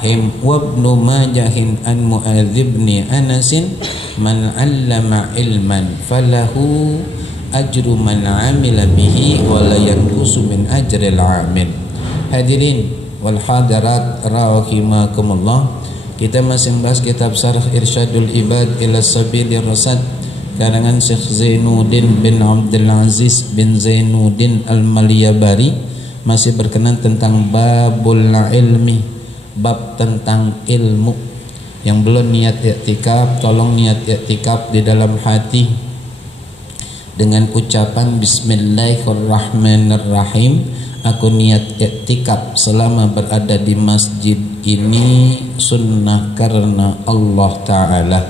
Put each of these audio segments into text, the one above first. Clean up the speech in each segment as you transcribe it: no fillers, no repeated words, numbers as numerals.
Rahim wa Ibnu Majahin an Mu'adz bin Anas man 'allama ilman falahu ajru man 'amila bihi wa la yanqusu min ajril 'amil. Hadirin wal hadirat rahimakumullah, kita masih membahas kitab Syarah Irsyadul Ibad ila Sabilir Rasyad karangan Syekh Zainuddin bin Abdul Aziz bin Zainuddin Al-Maliyabari, masih berkenan tentang babul ilmi, bab tentang ilmu. Yang belum niat i'tikaf, tolong niat i'tikaf di dalam hati dengan ucapan Bismillahirrahmanirrahim. Aku niat i'tikaf selama berada di masjid ini sunnah karena Allah Ta'ala.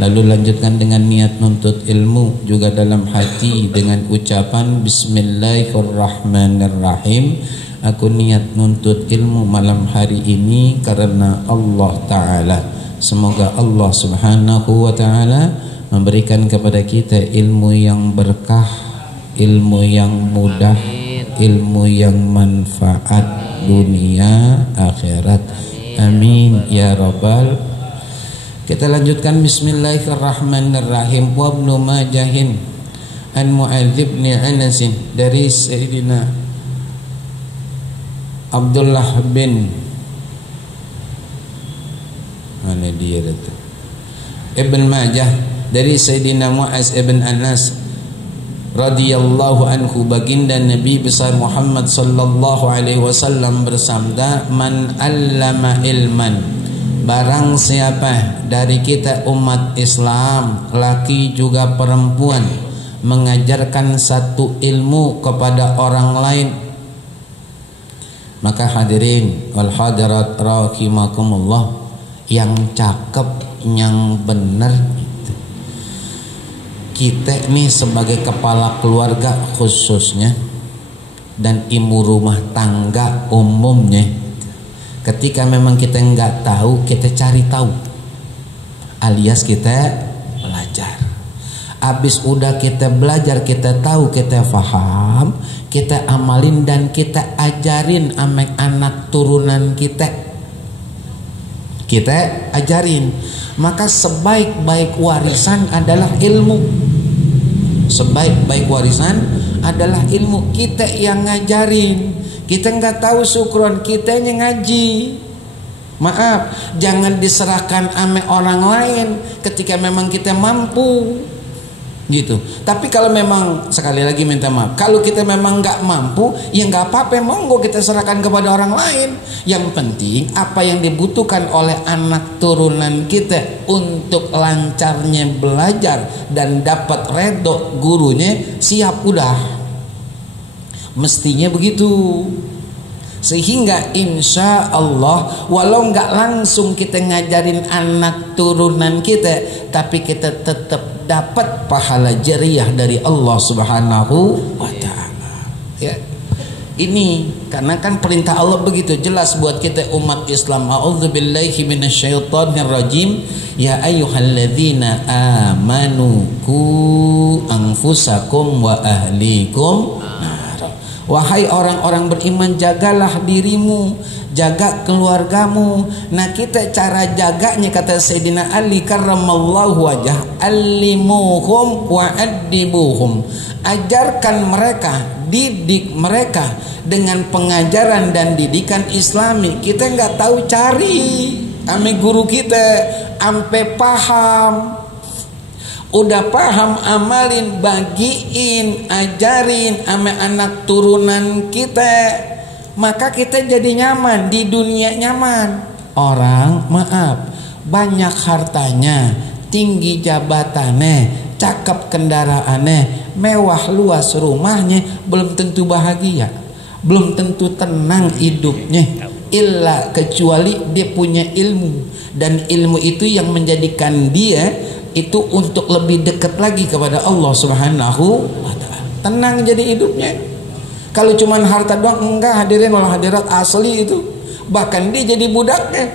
Lalu lanjutkan dengan niat nuntut ilmu juga dalam hati dengan ucapan Bismillahirrahmanirrahim. Aku niat nuntut ilmu malam hari ini karena Allah Ta'ala. Semoga Allah Subhanahu wa Ta'ala memberikan kepada kita ilmu yang berkah, ilmu yang mudah, ilmu yang manfaat dunia akhirat. Amin ya rabbal. Kita lanjutkan Bismillahirrahmanirrahim. Wa Ibnu Majahin an Mu'adz bin Anas dari Sayyidina Abdullah bin mana dia itu Ibn Majah dari Sayyidina Mu'adz ibn Anas radhiyallahu anhu, baginda Nabi besar Muhammad sallallahu alaihi wasallam bersabda, man 'allama ilman, barang siapa dari kita umat Islam, laki juga perempuan, mengajarkan satu ilmu kepada orang lain, maka hadirin wal hadirat rahimakumullah, yang cakep, yang benar, kita nih sebagai kepala keluarga khususnya dan ibu rumah tangga umumnya, ketika memang kita nggak tahu, kita cari tahu, alias kita belajar. Habis udah kita belajar, kita tahu, kita faham, kita amalin dan kita ajarin amek anak turunan kita. Kita ajarin. Maka sebaik-baik warisan adalah ilmu. Sebaik-baik warisan adalah ilmu. Kita yang ngajarin. Kita nggak tahu syukron, kita yang ngaji. Maaf, jangan diserahkan ame orang lain ketika memang kita mampu. Gitu. Tapi kalau memang, sekali lagi minta maaf, kalau kita memang nggak mampu, ya nggak apa-apa, monggo kita serahkan kepada orang lain. Yang penting apa yang dibutuhkan oleh anak turunan kita untuk lancarnya belajar dan dapat redho gurunya, siap udah. Mestinya begitu. Sehingga insya Allah walau nggak langsung kita ngajarin anak turunan kita, tapi kita tetap dapat pahala jariah dari Allah Subhanahu wa Ta'ala. Ya. Ini karena kan perintah Allah begitu jelas buat kita umat Islam. A'udzubillahi minasyaitonirrajim. Ya ayyuhalladzina amanu qu anfusakum wa ahlikum. Wahai orang-orang beriman, jagalah dirimu, jaga keluargamu. Nah, kita cara jaganya, kata Sayyidina Ali karramallahu wajah, allimuhum wa addibuhum. Ajarkan mereka, didik mereka dengan pengajaran dan didikan Islami. Kita nggak tahu, cari ame guru kita ampe paham. Udah paham, amalin, bagiin, ajarin ame anak turunan kita, maka kita jadi nyaman di dunia, nyaman. Orang maaf banyak hartanya, tinggi jabatannya, cakep kendaraannya, mewah luas rumahnya, belum tentu bahagia, belum tentu tenang hidupnya, illa kecuali dia punya ilmu, dan ilmu itu yang menjadikan dia itu untuk lebih dekat lagi kepada Allah Subhanahu wa Ta'ala. Tenang jadi hidupnya. Kalau cuman harta doang, enggak hadirin wal hadirat, asli itu. Bahkan dia jadi budaknya.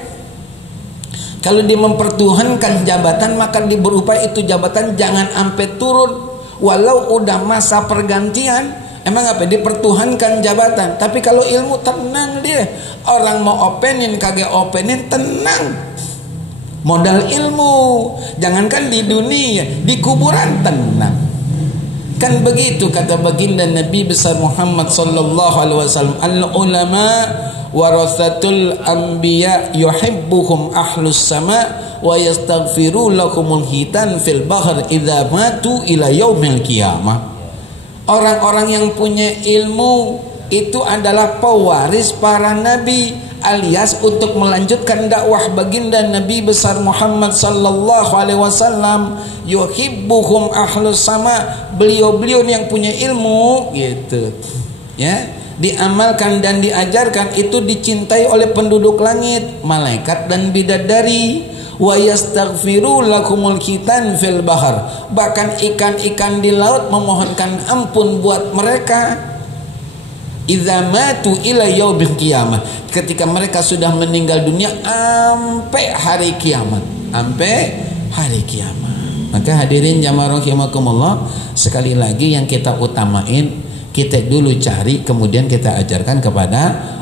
Kalau dia mempertuhankan jabatan, maka dia berupaya itu jabatan jangan sampai turun. Walau udah masa pergantian, Emang apa? Dipertuhankan jabatan. Tapi kalau ilmu tenang dia. Orang mau openin kagak openin tenang. Modal ilmu. Jangankan di dunia, di kuburan tenang. Kan begitu kata baginda Nabi besar Muhammad sallallahu alaihi wasallam, al ulama warathatul anbiya yuhibbuhum ahlus sama wa yastaghfiru lahumul hitan fil bahr idza matu ila yaumil qiyamah. Orang-orang yang punya ilmu itu adalah pewaris para nabi, alias untuk melanjutkan dakwah baginda Nabi besar Muhammad sallallahu alaihi wasallam. Yuhibbuhum ahlus sama, beliau-beliau yang punya ilmu gitu. Ya, diamalkan dan diajarkan itu dicintai oleh penduduk langit, malaikat dan bidadari. Wa yastaghfiru lakumul khitan fil bahar, bahkan ikan-ikan di laut memohonkan ampun buat mereka. Idza matu ila yaumil qiyamah, ketika mereka sudah meninggal dunia sampai hari kiamat, sampai hari kiamat. Maka hadirin jamaah rahimakumullah, sekali lagi yang kita utamain, kita dulu cari, kemudian kita ajarkan kepada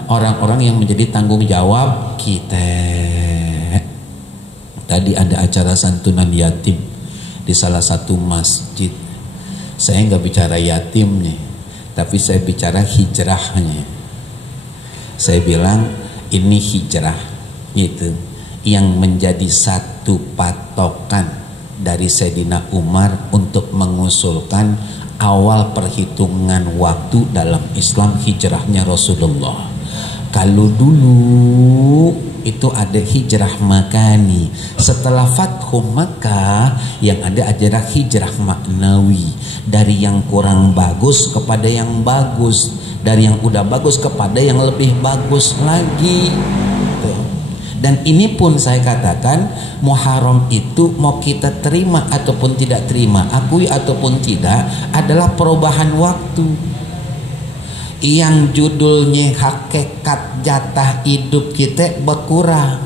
orang-orang yang menjadi tanggung jawab kita. Tadi ada acara santunan yatim di salah satu masjid. Saya nggak bicara yatimnya, tapi saya bicara hijrahnya. Saya bilang ini hijrah gitu, yang menjadi satu patokan dari Sayyidina Umar untuk mengusulkan awal perhitungan waktu dalam Islam hijrahnya Rasulullah. Kalau dulu itu ada hijrah makani, setelah Fathu Makkah yang ada adalah hijrah maknawi, dari yang kurang bagus kepada yang bagus, dari yang udah bagus kepada yang lebih bagus lagi. Dan ini pun saya katakan, Muharram itu mau kita terima ataupun tidak terima, akui ataupun tidak, adalah perubahan waktu. Yang judulnya hakikat jatah hidup kita berkurang,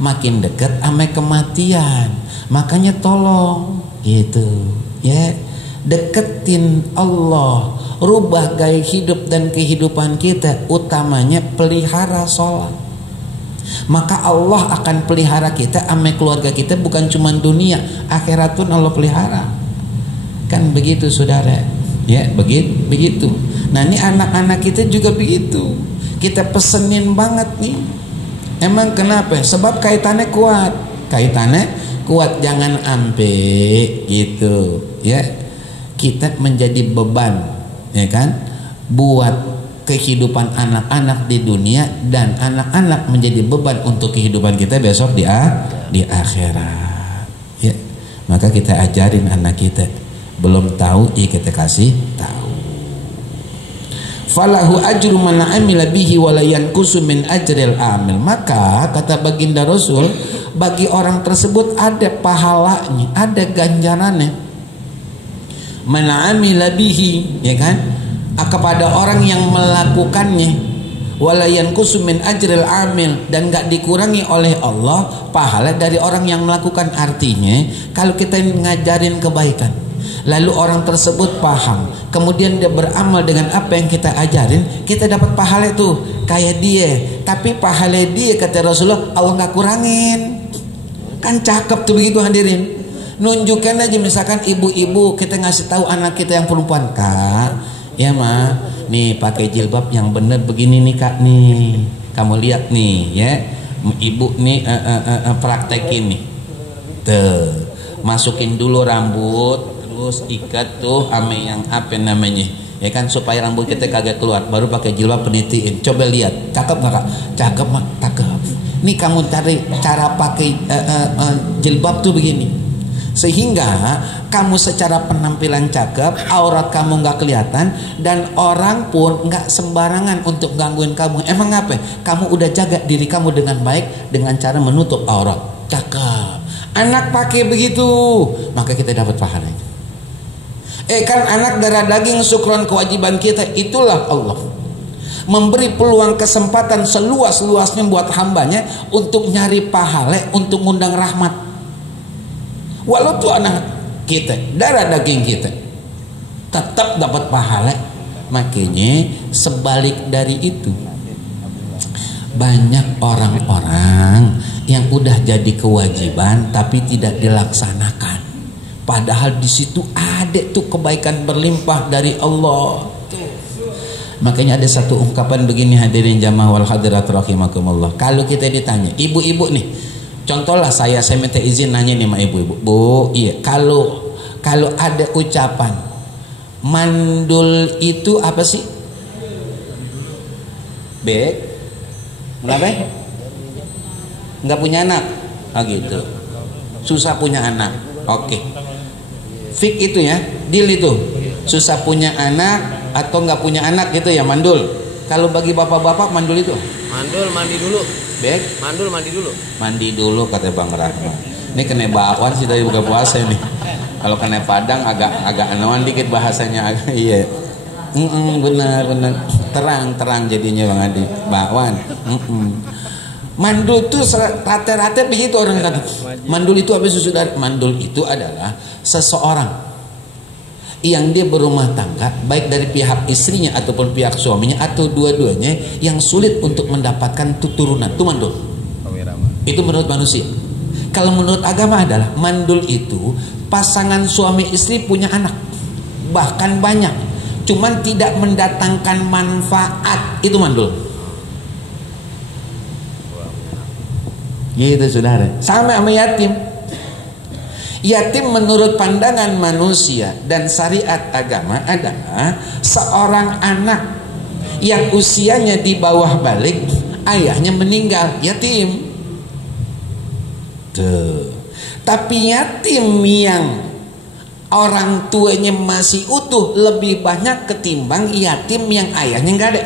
makin dekat sama kematian. Makanya tolong gitu ya, deketin Allah, rubah gaya hidup dan kehidupan kita, utamanya pelihara sholat. Maka Allah akan pelihara kita sama keluarga kita, bukan cuma dunia, akhirat pun Allah pelihara. Kan begitu saudara ya, begitu. Nah ini anak-anak kita juga begitu. Kita pesenin banget nih. Emang kenapa? Sebab kaitannya kuat. Jangan ampe gitu ya, kita menjadi beban ya kan, buat kehidupan anak-anak di dunia, dan anak-anak menjadi beban untuk kehidupan kita besok di akhirat ya. Maka kita ajarin anak kita, belum tahu ya kita kasih tahu. Falahu ajru man amila bihi wa la yanqusu min ajril amil. Maka kata baginda Rasul, bagi orang tersebut ada pahalanya, ada ganjarannya. Man amila bihi, ya kan? Kepada orang yang melakukannya, wa la yanqusu min ajril amil, dan enggak dikurangi oleh Allah pahala dari orang yang melakukan. Artinya kalau kita ngajarin kebaikan, lalu orang tersebut paham, kemudian dia beramal dengan apa yang kita ajarin, kita dapat pahala itu kayak dia. Tapi pahala dia kata Rasulullah Allah nggak kurangin. Kan cakep tuh begitu hadirin. Nunjukkan aja, misalkan ibu-ibu kita ngasih tahu anak kita yang perempuan, kak ya mah nih pakai jilbab yang bener begini nih kak nih, kamu lihat nih ya, ibu nih praktekin nih, tuh masukin dulu rambut, terus ikat tuh ame yang apa namanya ya kan, supaya rambut kita kagak keluar, baru pakai jilbab penitiin. Coba lihat, cakep nggak kak? Cakep mak, cakep. Nih kamu cari cara pakai jilbab tuh begini, sehingga kamu secara penampilan cakep, aurat kamu nggak kelihatan, dan orang pun nggak sembarangan untuk gangguin kamu. Emang apa? Kamu udah jaga diri kamu dengan baik dengan cara menutup aurat. Cakep. Anak pakai begitu, maka kita dapat pahalanya. Kan anak darah daging, syukron kewajiban kita. Itulah Allah memberi peluang kesempatan seluas-luasnya buat hambanya untuk nyari pahala, untuk ngundang rahmat. Walau tuh anak kita, darah daging kita, tetap dapat pahala Makanya sebalik dari itu, banyak orang-orang yang udah jadi kewajiban tapi tidak dilaksanakan. Padahal di situ ada tuh kebaikan berlimpah dari Allah. Makanya ada satu ungkapan begini, hadirin jamaah wal hadirat rahimakumullah. Kalau kita ditanya, ibu-ibu nih, contohlah saya minta izin nanya nih sama ibu-ibu. Bu, iya, kalau ada ucapan mandul itu apa sih? Kenapa? Nggak punya anak? Oh gitu. Susah punya anak. Oke. Fik itu ya, deal itu. Susah punya anak atau nggak punya anak gitu ya, mandul. Kalau bagi bapak-bapak mandul itu? Mandul mandi dulu. Bek? Mandul mandi dulu. Mandi dulu kata Bang Rahman. Ini kena bakwan sih dari buka puasa nih. Kalau kena Padang agak anuan dikit bahasanya, agak iya. Benar terang jadinya Bang Adi. Bakwan. Mandul itu rata-rata begitu orang kata. Mandul itu apa susu dari? Mandul itu adalah seseorang yang dia berumah tangga, baik dari pihak istrinya ataupun pihak suaminya atau dua-duanya, yang sulit untuk mendapatkan turunan. Itu mandul. Itu menurut manusia. Kalau menurut agama adalah mandul itu pasangan suami istri punya anak, bahkan banyak, cuman tidak mendatangkan manfaat, itu mandul. Gitu saudara. Sama yatim. Yatim menurut pandangan manusia dan syariat agama adalah seorang anak yang usianya di bawah balik, ayahnya meninggal, yatim. Tuh. Tapi yatim yang orang tuanya masih utuh lebih banyak ketimbang yatim yang ayahnya nggak ada.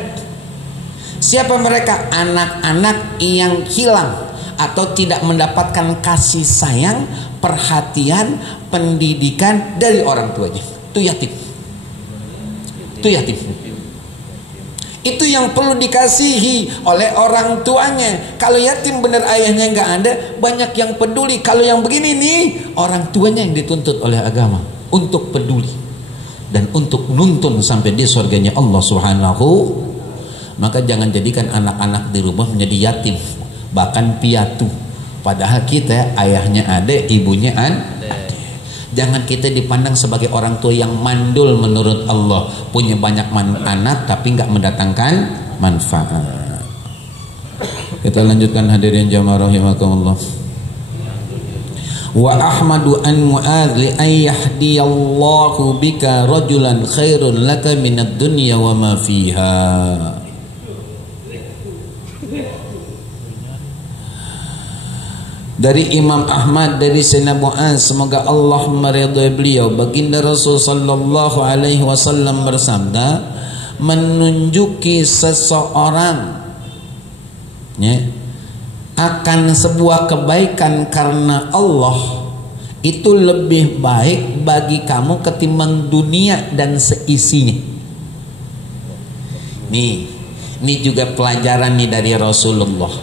Siapa mereka? Anak-anak yang hilang atau tidak mendapatkan kasih sayang, perhatian, pendidikan dari orang tuanya. Itu yatim. Itu yatim. Itu yang perlu dikasihi oleh orang tuanya. Kalau yatim benar ayahnya nggak ada, banyak yang peduli. Kalau yang begini nih, orang tuanya yang dituntut oleh agama untuk peduli dan untuk nuntun sampai di surganya Allah Subhanahu. Maka jangan jadikan anak-anak di rumah menjadi yatim, bahkan piatu. Padahal kita ayahnya ada, ibunya ada. Jangan kita dipandang sebagai orang tua yang mandul menurut Allah, punya banyak anak tapi nggak mendatangkan manfaat. Kita lanjutkan hadirin jamaah rahimakumullah. Wa ahmadu an mu'adz li an yahdiyallahu bika rajulan khairun laka minad dunya wa ma fiha. Dari Imam Ahmad dari Sayyidina Mu'adz, semoga Allah meridhai beliau, baginda Rasul sallallahu alaihi wasallam bersabda, menunjuki seseorang ya, akan sebuah kebaikan karena Allah itu lebih baik bagi kamu ketimbang dunia dan seisinya. Ini juga pelajaran nih dari Rasulullah,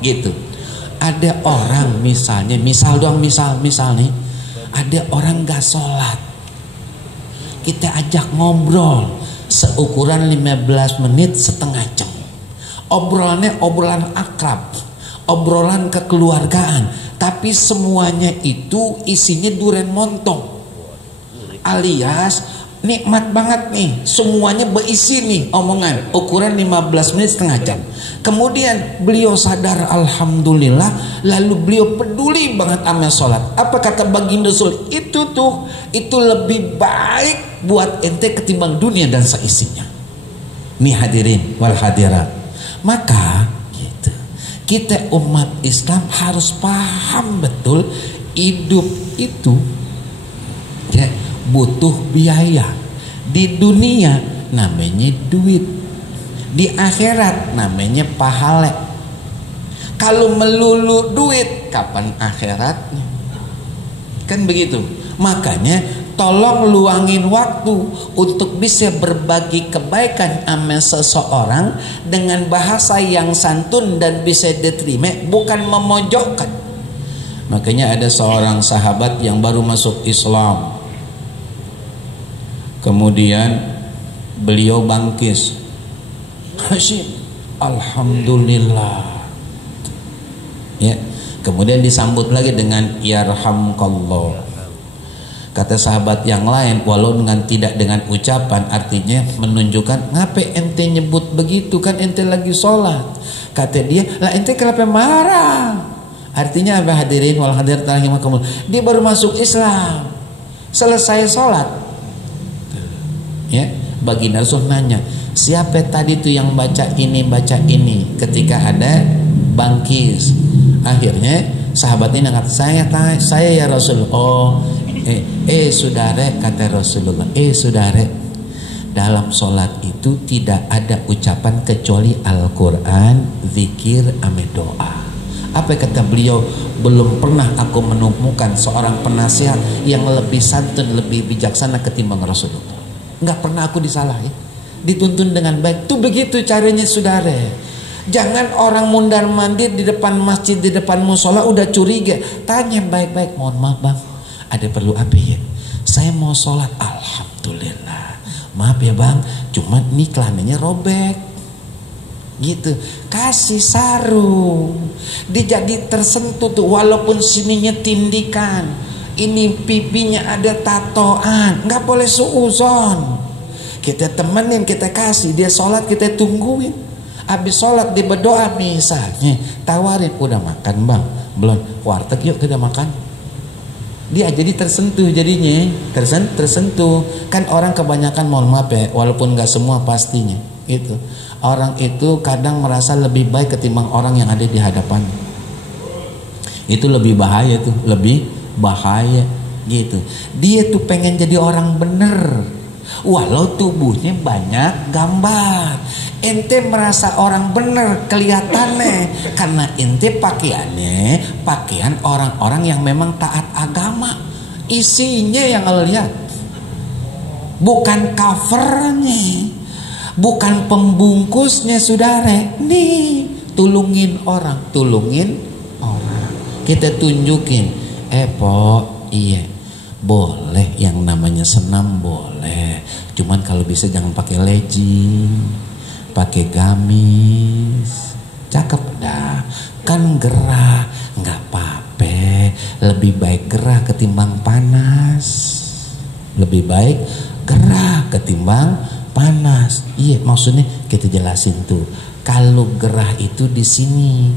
gitu. Ada orang misal nih, ada orang gak sholat, kita ajak ngobrol seukuran 15 menit setengah jam, obrolannya obrolan akrab, obrolan kekeluargaan, tapi semuanya itu isinya durian montong, alias nikmat banget nih, semuanya berisi nih omongan, ukuran 15 menit setengah jam. Kemudian beliau sadar alhamdulillah, lalu beliau peduli banget sama sholat. Apa kata baginda Rasul? Itu lebih baik buat ente ketimbang dunia dan seisinya. Nih hadirin wal hadirat. Maka gitu, kita umat Islam harus paham betul, hidup itu ya, butuh biaya. Di dunia namanya duit, di akhirat namanya pahala. Kalau melulu duit, kapan akhiratnya? Kan begitu. Makanya tolong luangin waktu untuk bisa berbagi kebaikan sama seseorang dengan bahasa yang santun dan bisa diterima, bukan memojokkan. Makanya ada seorang sahabat yang baru masuk Islam. Kemudian beliau bangkis. Hasyim, alhamdulillah. Ya. Kemudian disambut lagi dengan yarhamkallah. Kata sahabat yang lain, walau tidak dengan ucapan, artinya menunjukkan ngapain ente nyebut begitu, kan ente lagi sholat. Kata dia, lah ente kenapa marah? Artinya apa hadirin wal hadirat rahimakumullah, dia baru masuk Islam, selesai sholat. Ya, baginda Rasul nanya, siapa tadi tuh yang baca ini ketika ada bangkis. Akhirnya sahabat ini mengatakan, saya ya Rasul. Oh, saudara, kata Rasulullah, saudara, dalam sholat itu tidak ada ucapan kecuali Al-Quran, zikir, ame doa. Apa kata beliau? Belum pernah aku menemukan seorang penasihat yang lebih santun, lebih bijaksana ketimbang Rasulullah. Nggak pernah aku disalahi, dituntun dengan baik. Tuh begitu caranya saudara. Jangan orang mundar mandir di depan masjid, di depan musola udah curiga. Tanya baik-baik, mohon maaf bang, ada perlu apa ya? Saya mau sholat. Alhamdulillah. Maaf ya bang, cuma nih celananya robek. Gitu. Kasih sarung. Dia jadi tersentuh tuh, walaupun sininya tindikan, ini pipinya ada tatoan, nggak boleh suuzon. Kita temenin, kita kasih. Dia sholat, kita tungguin. Habis sholat dia berdoa misalnya, tawarin, udah makan bang? Belum. Warteg yuk kita makan. Dia jadi tersentuh, jadinya tersentuh. Kan orang kebanyakan, mohon maaf ya, walaupun nggak semua pastinya itu, orang itu kadang merasa lebih baik ketimbang orang yang ada di hadapan. Itu lebih bahaya tuh, lebih bahaya gitu. Dia tuh pengen jadi orang bener, walau tubuhnya banyak gambar. Ente merasa orang bener kelihatannya karena ente pakaiannya pakaian orang-orang yang memang taat agama. Isinya yang lihat, bukan covernya, bukan pembungkusnya saudara. Nih, tulungin orang. Kita tunjukin, iya, boleh yang namanya senam boleh. Cuman kalau bisa jangan pakai legging, pakai gamis, cakep dah. Kan gerah, nggak apa-apa. Lebih baik gerah ketimbang panas. Lebih baik gerah ketimbang panas. Iya, maksudnya kita jelasin tuh. Kalau gerah itu di sini,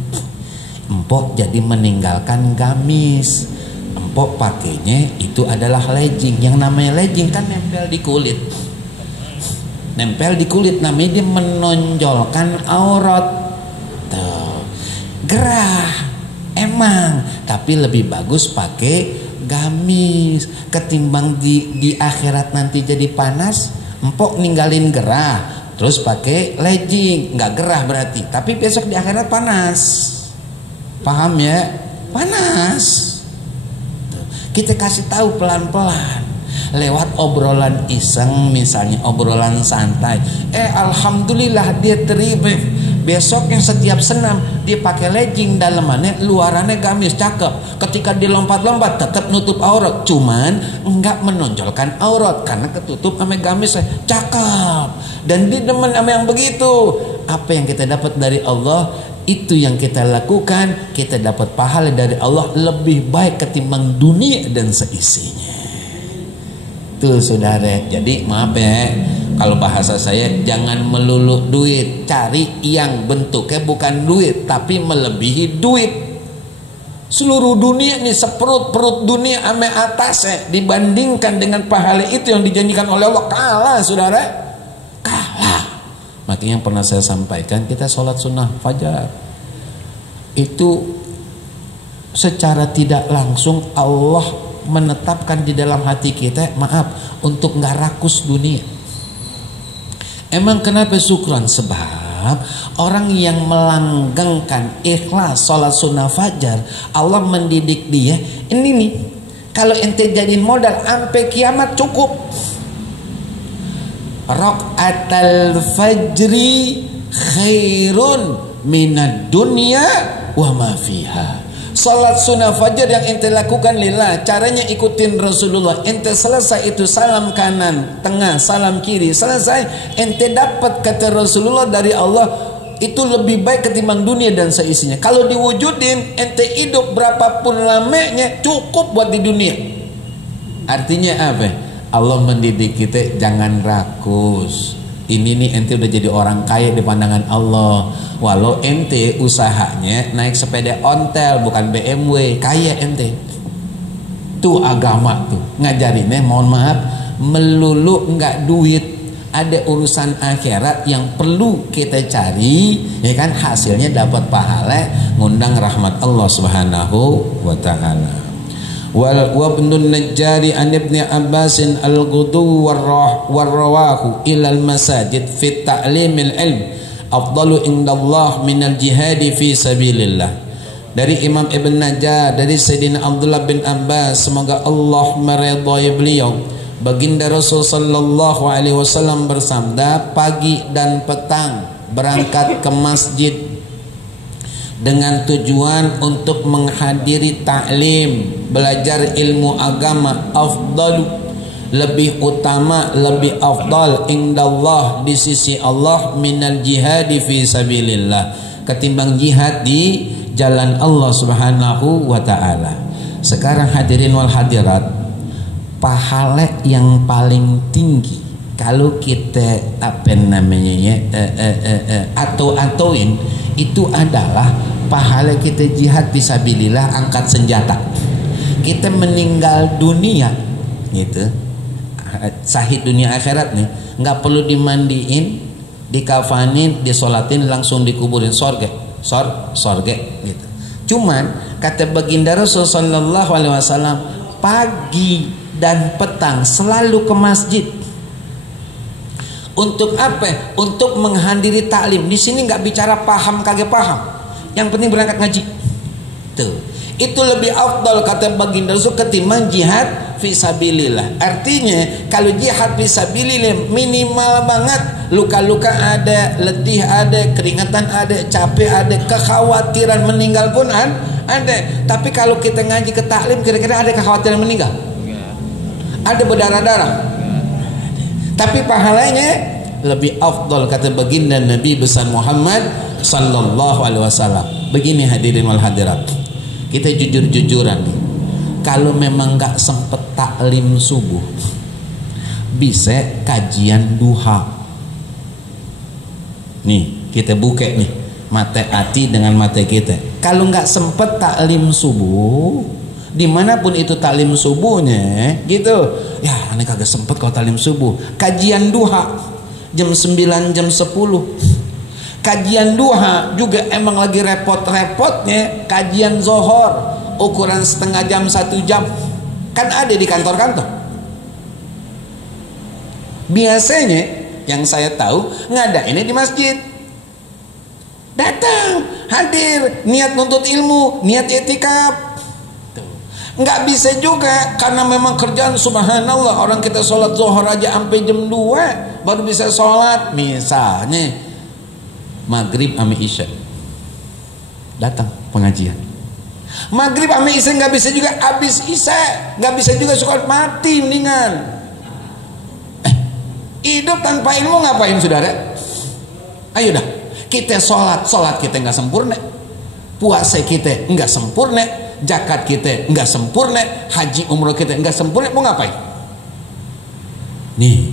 empok jadi meninggalkan gamis. Empok pakainya itu adalah legging. Yang namanya legging kan nempel di kulit. Nempel di kulit, namanya dia menonjolkan aurat. Tuh. Gerah emang, tapi lebih bagus pakai gamis ketimbang di akhirat nanti jadi panas. Empok ninggalin gerah terus pakai legging, nggak gerah berarti, tapi besok di akhirat panas. Paham ya? Panas. Tuh. Kita kasih tahu pelan-pelan lewat obrolan iseng, misalnya obrolan santai. Alhamdulillah dia terima. Besok yang setiap senam dia pakai legging, dalamannya luarannya gamis, cakep. Ketika dia lompat-lompat tetap nutup aurat, cuman enggak menonjolkan aurat karena ketutup sama gamis, cakep. Dan dia demen sama yang begitu. Apa yang kita dapat dari Allah, itu yang kita lakukan, kita dapat pahala dari Allah lebih baik ketimbang dunia dan seisinya. Tuh saudara, jadi maaf ya, kalau bahasa saya jangan melulu duit, cari yang bentuknya bukan duit tapi melebihi duit. Seluruh dunia nih, seperut dunia ame atasnya dibandingkan dengan pahala itu yang dijanjikan oleh Allah, kalah saudara, kalah. Makanya yang pernah saya sampaikan, kita sholat sunnah fajar itu secara tidak langsung Allah menetapkan di dalam hati kita, maaf, untuk nggak rakus dunia. Emang kenapa syukran? Sebab orang yang melanggengkan ikhlas sholat sunnah fajar, Allah mendidik dia, ini nih, kalau ente jadiin modal sampai kiamat cukup. Raqatal fajri khairun minad dunya wa ma fiha. Salat sunnah fajar yang ente lakukan lillah, caranya ikutin Rasulullah. Ente selesai itu salam kanan, tengah, salam kiri, selesai, ente dapat kata Rasulullah dari Allah, itu lebih baik ketimbang dunia dan seisinya. Kalau diwujudin, ente hidup berapapun lamanya cukup buat di dunia. Artinya apa? Allah mendidik kita jangan rakus. Ini nih ente udah jadi orang kaya di pandangan Allah. Walau ente usahanya naik sepeda ontel bukan BMW, kaya ente. Tuh agama tuh ngajarinnya, mohon maaf, melulu enggak duit. Ada urusan akhirat yang perlu kita cari, ya kan, hasilnya dapat pahala, ngundang rahmat Allah Subhanahu wa taala. Wa ibnun Najjari an Ibni Abbasin al-ghudu warrawahu ilal masajid fi ta'limil ilm afdalu indallah minal jihadi fi sabilillah. Dari Imam Ibn Najjar, dari Sayyidina Abdullah bin Abbas, semoga Allah meridhai beliau, baginda Rasul sallallahu alaihi wasallam bersabda, pagi dan petang berangkat ke masjid dengan tujuan untuk menghadiri ta'lim, belajar ilmu agama, afdalu, lebih utama, lebih afdal indallah, di sisi Allah, minal jihadi fi sabilillah, ketimbang jihad di jalan Allah Subhanahu wa taala. Sekarang hadirin wal hadirat, pahala yang paling tinggi kalau kita apa namanya ya atau-atauin itu adalah pahala kita jihad fisabilillah, angkat senjata. Kita meninggal dunia gitu, syahid dunia akhirat nih, nggak perlu dimandiin, dikafanin, disolatin, langsung dikuburin sorga gitu. Cuman kata baginda Rasul sallallahu alaihi wasallam, pagi dan petang selalu ke masjid. Untuk apa? Untuk menghadiri taklim. Di sini nggak bicara paham kagak paham, yang penting berangkat ngaji. Tuh, itu lebih afdal kata baginda Rasul ketimbang jihad fisabilillah. Artinya kalau jihad fisabilillah minimal banget, luka-luka ada, letih ada, keringatan ada, capek ada, kekhawatiran meninggal pun ada. Tapi kalau kita ngaji ke taklim, kira-kira ada kekhawatiran meninggal? Ada berdarah-darah? Tapi pahalanya lebih afdal kata baginda Nabi besar Muhammad sallallahu alaihi wasallam. Begini hadirin wal hadirat, kita jujur-jujuran nih, kalau memang nggak sempet taklim subuh, bisa kajian duha. Nih kita buka nih mata hati dengan mata kita. Kalau nggak sempet taklim subuh, dimanapun itu taklim subuhnya gitu, ya aneh kagak sempet kalau taklim subuh, kajian duha jam 9 jam 10. Kajian duha juga emang lagi repot-repotnya kajian zohor ukuran setengah jam 1 jam, kan ada di kantor-kantor. Biasanya yang saya tahu ngadainnya di masjid, datang hadir niat nuntut ilmu, niat etikaf. Nggak bisa juga karena memang kerjaan subhanallah, orang kita sholat zuhur aja sampai jam 2 baru bisa sholat. Misalnya maghrib sama isya datang pengajian, maghrib sama isya nggak bisa juga, habis isya nggak bisa juga, sholat mati mendingan. Hidup tanpa ilmu ngapain saudara? Ayo dah, kita sholat kita nggak sempurna, puasa kita nggak sempurna, zakat kita nggak sempurna, haji umroh kita nggak sempurna, mau ngapain? Nih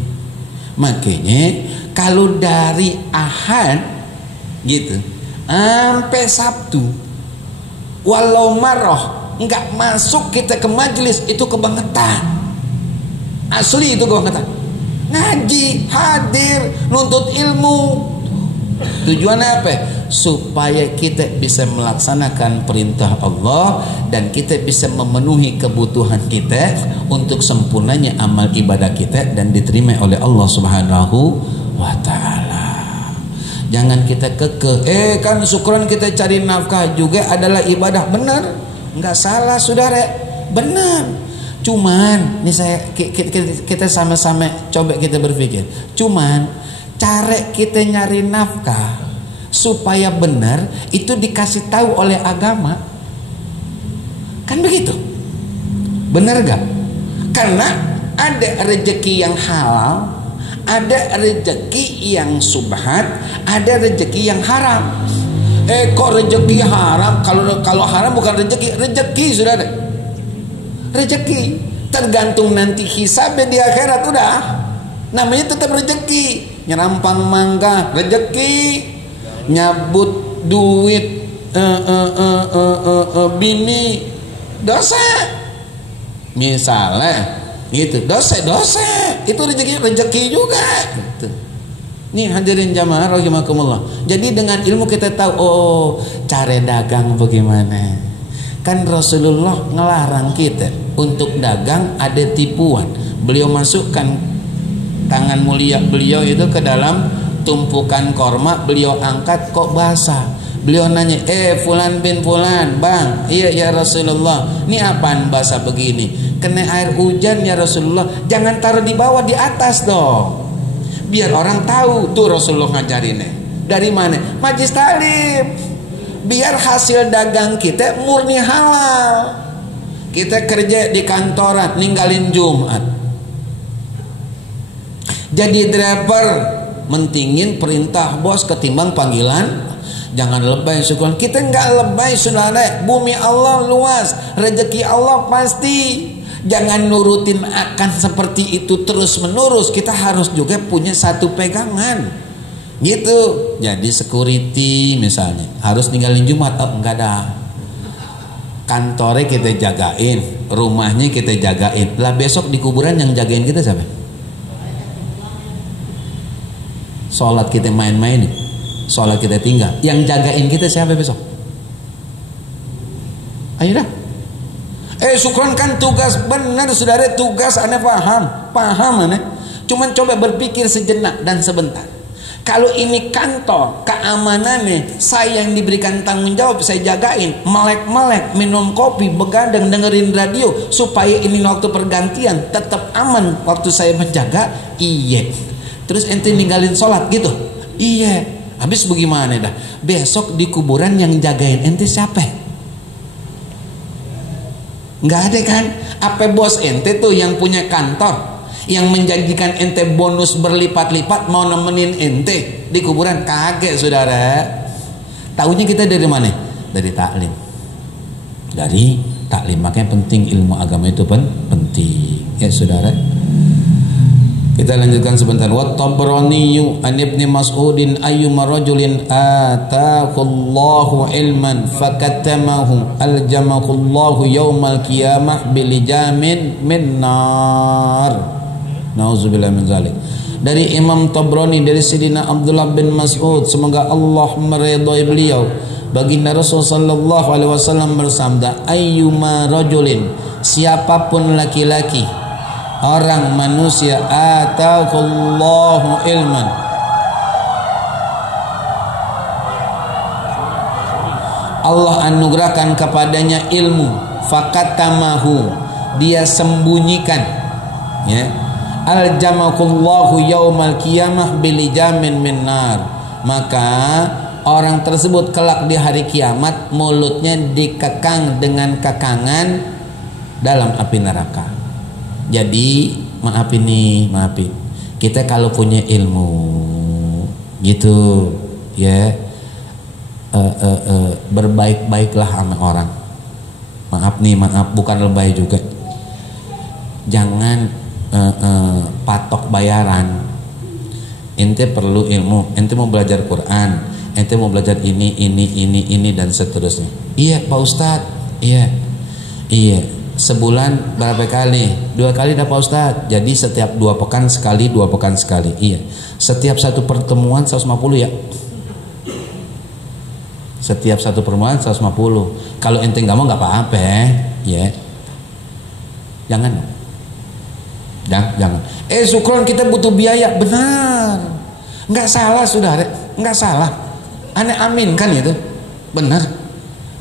makanya kalau dari Ahad gitu sampai Sabtu, walau marah nggak masuk kita ke majelis, itu kebangetan, asli itu kebangetan. Ngaji, hadir, nuntut ilmu, tujuannya apa? Supaya kita bisa melaksanakan perintah Allah dan kita bisa memenuhi kebutuhan kita untuk sempurnanya amal ibadah kita dan diterima oleh Allah Subhanahu wa taala. Jangan kita kekeh, kan syukuran kita cari nafkah juga adalah ibadah, benar, nggak salah saudara, benar. Cuman ini kita sama-sama coba kita berpikir, cuman cara kita nyari nafkah supaya benar itu dikasih tahu oleh agama. Kan begitu. Benar gak? Karena ada rezeki yang halal, ada rezeki yang subhat, ada rezeki yang haram. Kok rezeki haram? Kalau haram bukan rezeki sudah ada. Rezeki tergantung nanti hisabnya di akhirat, udah namanya tetap rezeki. Nyerampang mangga rezeki, nyabut duit bini dosa misalnya gitu, dosa itu rezeki juga gitu. Nih hadirin jamaah rahimakumullah. Jadi dengan ilmu kita tahu, oh cara dagang bagaimana. Kan Rasulullah ngelarang kita untuk dagang ada tipuan. Beliau masukkan tangan mulia beliau itu ke dalam tumpukan korma, beliau angkat kok basah. Beliau nanya, fulan bin fulan, bang, iya ya Rasulullah, ini apaan basah begini? Kena air hujan ya Rasulullah. Jangan taruh di bawah, di atas dong, biar orang tahu tuh Rasulullah ngajarinnya. Dari mana? Majlis Talim. Biar hasil dagang kita murni halal. Kita kerja di kantoran, ninggalin Jumat, jadi driver, mentingin perintah bos ketimbang panggilan. Jangan lebay syukur. Kita nggak lebay saudara. Bumi Allah luas, rezeki Allah pasti. Jangan nurutin akan seperti itu terus menerus. Kita harus juga punya satu pegangan gitu. Jadi security misalnya harus ninggalin Jumat, enggak ada. Kantornya kita jagain, rumahnya kita jagain. Lah besok di kuburan yang jagain kita siapa? Sholat kita main-main, sholat kita tinggal, yang jagain kita siapa besok? Ayo dah. Syukron kan tugas benar saudara, tugas aneh paham aneh. Cuman coba berpikir sejenak dan sebentar. Kalau ini kantor, keamanannya saya yang diberikan tanggung jawab, saya jagain, melek-melek, minum kopi, begadang, dengerin radio, supaya ini waktu pergantian tetap aman waktu saya menjaga. Iya. Terus ente ninggalin sholat gitu. Iya. Habis bagaimana dah? Besok di kuburan yang jagain ente siapa? Nggak ada kan? Apa bos ente tuh yang punya kantor, yang menjanjikan ente bonus berlipat-lipat mau nemenin ente di kuburan? Kagak saudara. Taunya kita dari mana? Dari taklim. Dari taklim. Makanya penting ilmu agama itu penting ya saudara. Kita lanjutkan sebentar. Wa Tabrani an Ibnu Mas'udin ayyuma rajulin ataqallahu ilman fakatamahu aljamahullahu yaumal qiyamah bilijamin min nar. Nauzubillah min zalik. Dari Imam Tabrani dari Sayyidina Abdullah bin Mas'ud, semoga Allah meridhai beliau, baginda Rasul sallallahu alaihi wasallam bersabda, ayyuma rajulin, siapapun laki-laki, orang manusia, ataqallahu ilman, Allah anugerahkan kepadanya ilmu, fakatamahu, dia sembunyikan ya, aljamakullahu yaumal qiyamah bilijamin min nar, maka orang tersebut kelak di hari kiamat mulutnya dikekang dengan kekangan dalam api neraka. Jadi maafin kita kalau punya ilmu gitu ya, berbaik-baiklah sama orang. Maaf bukan lebay juga. Jangan patok bayaran. Ente perlu ilmu, ente mau belajar Quran, ente mau belajar ini dan seterusnya. Iya Pak Ustadz, iya. Sebulan berapa kali? 2 kali dah Pak Ustadz. Jadi setiap 2 pekan sekali, 2 pekan sekali. Iya. Setiap satu pertemuan 150 ya. Setiap satu pertemuan 150. Kalau ente nggak mau nggak apa-apa ya. Jangan. Syukron kita butuh biaya, benar. Nggak salah saudara, nggak salah. Aneh amin kan itu, benar.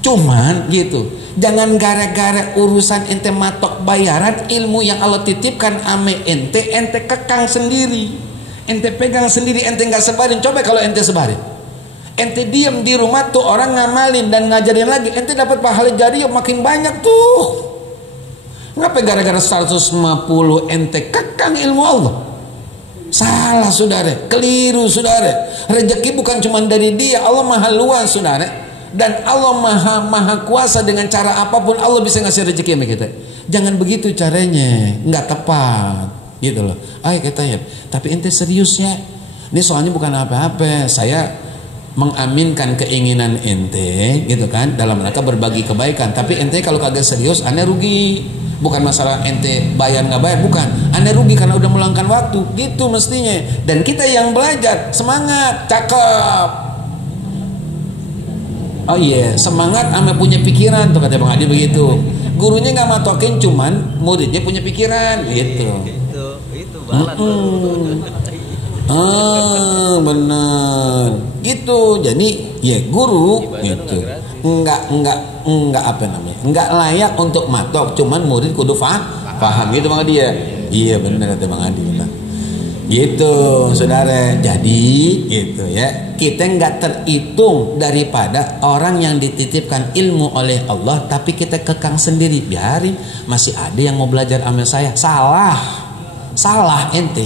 Cuman gitu. Jangan gara-gara urusan ente matok bayaran, ilmu yang Allah titipkan ame ente kekang sendiri, ente pegang sendiri, ente nggak sebarin. Coba kalau ente sebarin, Ente diam di rumah tuh orang ngamalin dan ngajarin lagi, ente dapat pahala jariah makin banyak tuh. Ngapa gara-gara 150 ente kekang ilmu Allah? Salah saudara, keliru saudara. Rezeki bukan cuma dari dia, Allah maha luas saudara. Dan Allah maha kuasa, dengan cara apapun Allah bisa ngasih rezeki sama kita. Jangan begitu caranya, nggak tepat gitu loh. Ayo kita ya, tapi ente serius ya. Ini soalnya bukan apa-apa, saya mengaminkan keinginan ente gitu kan, dalam rangka berbagi kebaikan. Tapi ente kalau kagak serius, aneh rugi. Bukan masalah ente bayar nggak bayar, bukan. Aneh rugi karena udah meluangkan waktu, gitu mestinya. Dan kita yang belajar, semangat, cakep. Oh iya, semangat sama punya pikiran tuh kata Bang Adi begitu. Gurunya nggak matokin, cuman muridnya punya pikiran, gitu. Itu balan. Benar gitu. Jadi ya guru gitu enggak apa namanya, enggak layak untuk matok, cuman murid kudu paham gitu Bang Adi ya. Iya benar kata Bang Adi, benar gitu saudara. Jadi gitu ya, kita enggak terhitung daripada orang yang dititipkan ilmu oleh Allah tapi kita kekang sendiri. Biarin, masih ada yang mau belajar sama saya. Salah ente,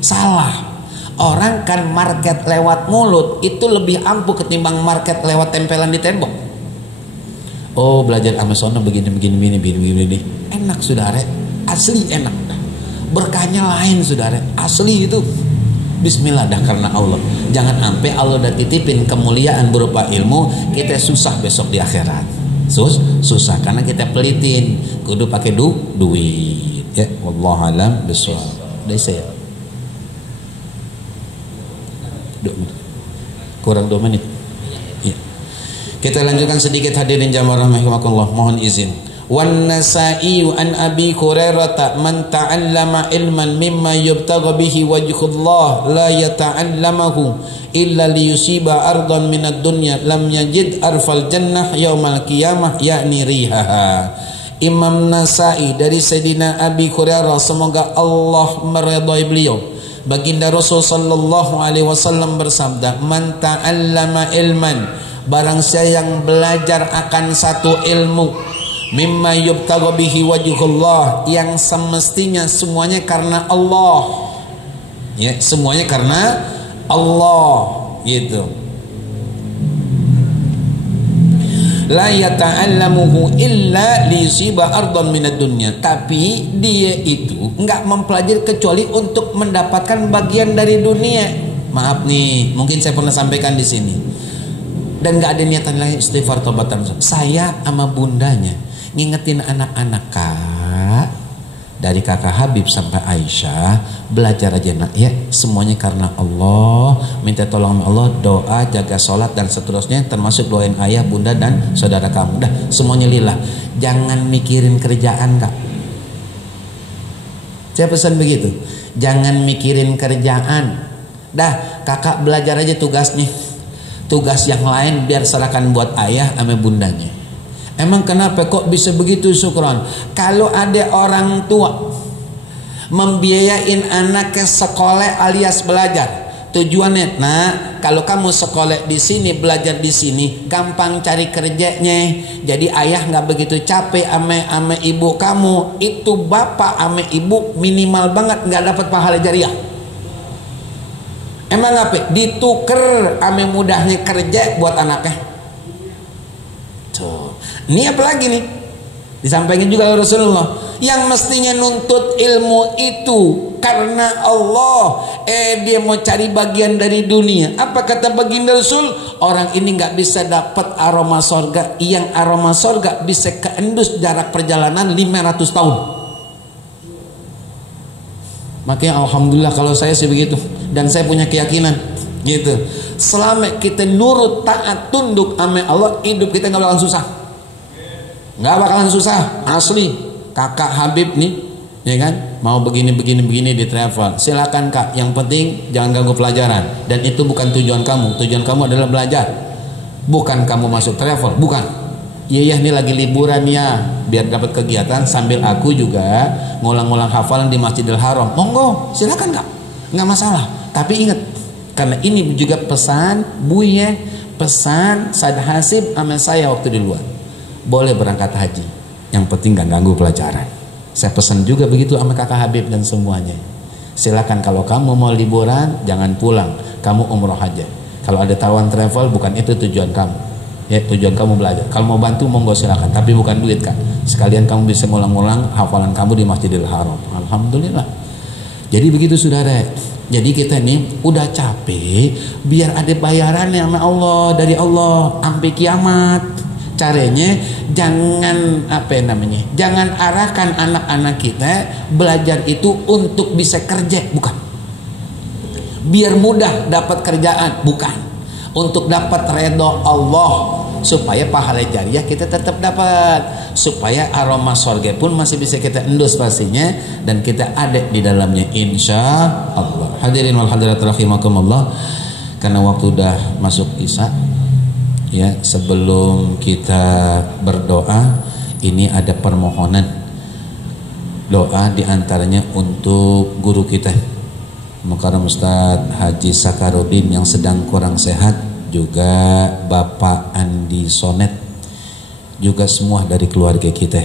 salah. Orang kan market lewat mulut itu lebih ampuh ketimbang market lewat tempelan di tembok. Oh belajar sama sono begini. Enak saudara, asli enak. Berkahnya lain saudara, asli itu. Bismillah dah karena Allah. Jangan sampai Allah udah titipin kemuliaan berupa ilmu, kita susah besok di akhirat. Susah karena kita pelitin, kudu pakai duit. Ya, wallahu alam bishawab. Dari saya. Kurang 2 menit ya. Kita lanjutkan sedikit hadirin jamaah rahimakumullah, mohon izin. Wan Nasa'i an Abi Hurairah man ta'allama ilman mimma yubtagha bihi wajhullah la yata'allamahu illa liyusiba ardan minad dunya lam yajid arfal jannah yaumal qiyamah yakni rihaha. Imam Nasa'i dari Sayyidina Abi Hurairah, semoga Allah meridhai beliau, baginda Rasul sallallahu alaihi wasallam bersabda, man ta'allama ilman, barang siapa yang belajar akan satu ilmu, mimma yubtagha bihi wajhullah, yang semestinya semuanya karena Allah. Ya, semuanya karena Allah gitu. La yata'allamuhu illa liyusiba ardan minad dunya, tapi dia itu enggak mempelajari kecuali untuk mendapatkan bagian dari dunia. Maaf nih, mungkin saya pernah sampaikan di sini. Dan enggak ada niatan lain istighfar taubatan. Saya sama bundanya ngingetin anak-anak, Kak, dari kakak Habib sampai Aisyah, belajar aja nak ya, semuanya karena Allah, minta tolong Allah, doa, jaga sholat dan seterusnya, termasuk doain ayah, bunda dan saudara kamu. Dah semuanya lillah, jangan mikirin kerjaan Kak. Saya pesan begitu, jangan mikirin kerjaan. Dah kakak belajar aja tugasnya, tugas yang lain biar serahkan buat ayah sama bundanya. Emang kenapa kok bisa begitu Syukron? Kalau ada orang tua membiayain anak ke sekolah alias belajar, tujuannya, nah kalau kamu sekolah di sini, belajar di sini, gampang cari kerjanya, jadi ayah nggak begitu capek ame ibu kamu, itu bapak ame ibu minimal banget nggak dapat pahala jariah. Emang apa? Dituker ame mudahnya kerja buat anaknya. Tuh. Ini apa lagi nih? Disampaikan juga oleh Rasulullah, yang mestinya nuntut ilmu itu karena Allah, dia mau cari bagian dari dunia. Apa kata baginda Rasul? Orang ini nggak bisa dapat aroma sorga, yang aroma sorga bisa keendus jarak perjalanan 500 tahun. Makanya alhamdulillah kalau saya sih begitu, dan saya punya keyakinan gitu. Selama kita nurut, taat, tunduk sama Allah, hidup kita nggak bakalan susah. Nggak bakalan susah, asli. Kakak Habib nih, ya kan, mau begini di travel, silakan Kak. Yang penting jangan ganggu pelajaran. Dan itu bukan tujuan kamu. Tujuan kamu adalah belajar, bukan kamu masuk travel, bukan. Iya ini lagi liburan ya, biar dapat kegiatan sambil aku juga ngulang-ngulang hafalan di Masjidil Haram. Monggo, silakan Kak, nggak masalah. Tapi ingat, karena ini juga pesan Buya, pesan Said Hasib sama saya waktu di luar, boleh berangkat haji, yang penting gak ganggu pelajaran. Saya pesan juga begitu sama kakak Habib dan semuanya. Silakan kalau kamu mau liburan jangan pulang, kamu umroh aja. Kalau ada tawaran travel bukan itu tujuan kamu, ya tujuan kamu belajar. Kalau mau bantu monggo silakan, tapi bukan duit kak. Sekalian kamu bisa ngulang-ngulang hafalan kamu di Masjidil Haram. Alhamdulillah. Jadi begitu saudara. Jadi kita nih udah capek biar ada bayarannya sama Allah, dari Allah sampai kiamat. Caranya jangan jangan arahkan anak-anak kita belajar itu untuk bisa kerja, bukan. Biar mudah dapat kerjaan, bukan. Untuk dapat redha Allah, supaya pahala jariah kita tetap dapat, supaya aroma surga pun masih bisa kita endus pastinya, dan kita ada di dalamnya insya Allah. Hadirin wal hadirat rahimakumullah, karena waktu udah masuk isya ya, sebelum kita berdoa ini ada permohonan doa diantaranya untuk guru kita Mukarram Ustadz Haji Sakarudin yang sedang kurang sehat, juga Bapak Andi Sonet, juga semua dari keluarga kita,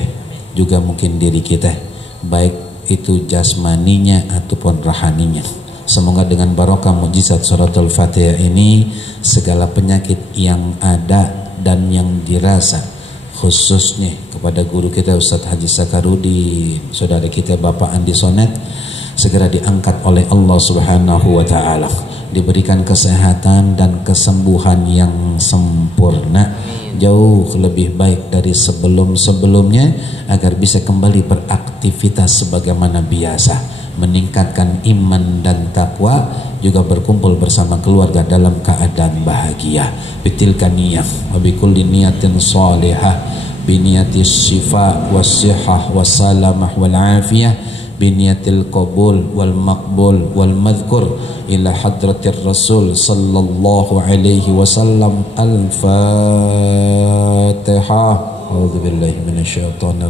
juga mungkin diri kita, baik itu jasmaninya ataupun rohaninya. Semoga dengan barokah mujizat suratul Fatihah ini segala penyakit yang ada dan yang dirasa, khususnya kepada guru kita Ustadz Haji Sakarudin, saudara kita Bapak Andi Sonet, segera diangkat oleh Allah Subhanahu wa taala, diberikan kesehatan dan kesembuhan yang sempurna, jauh lebih baik dari sebelum-sebelumnya, agar bisa kembali beraktivitas sebagaimana biasa, meningkatkan iman dan takwa, juga berkumpul bersama keluarga dalam keadaan bahagia. Bitilka niyah wa bikulli niyatin salihah, biniyatis syifa wassihah wassalamah wal afiyah, biniyatil qabul wal maqbul wal madhkur ila hadratir rasul sallallahu alaihi wasallam. Al-Fatihah. A'udzu billahi minasyaitonir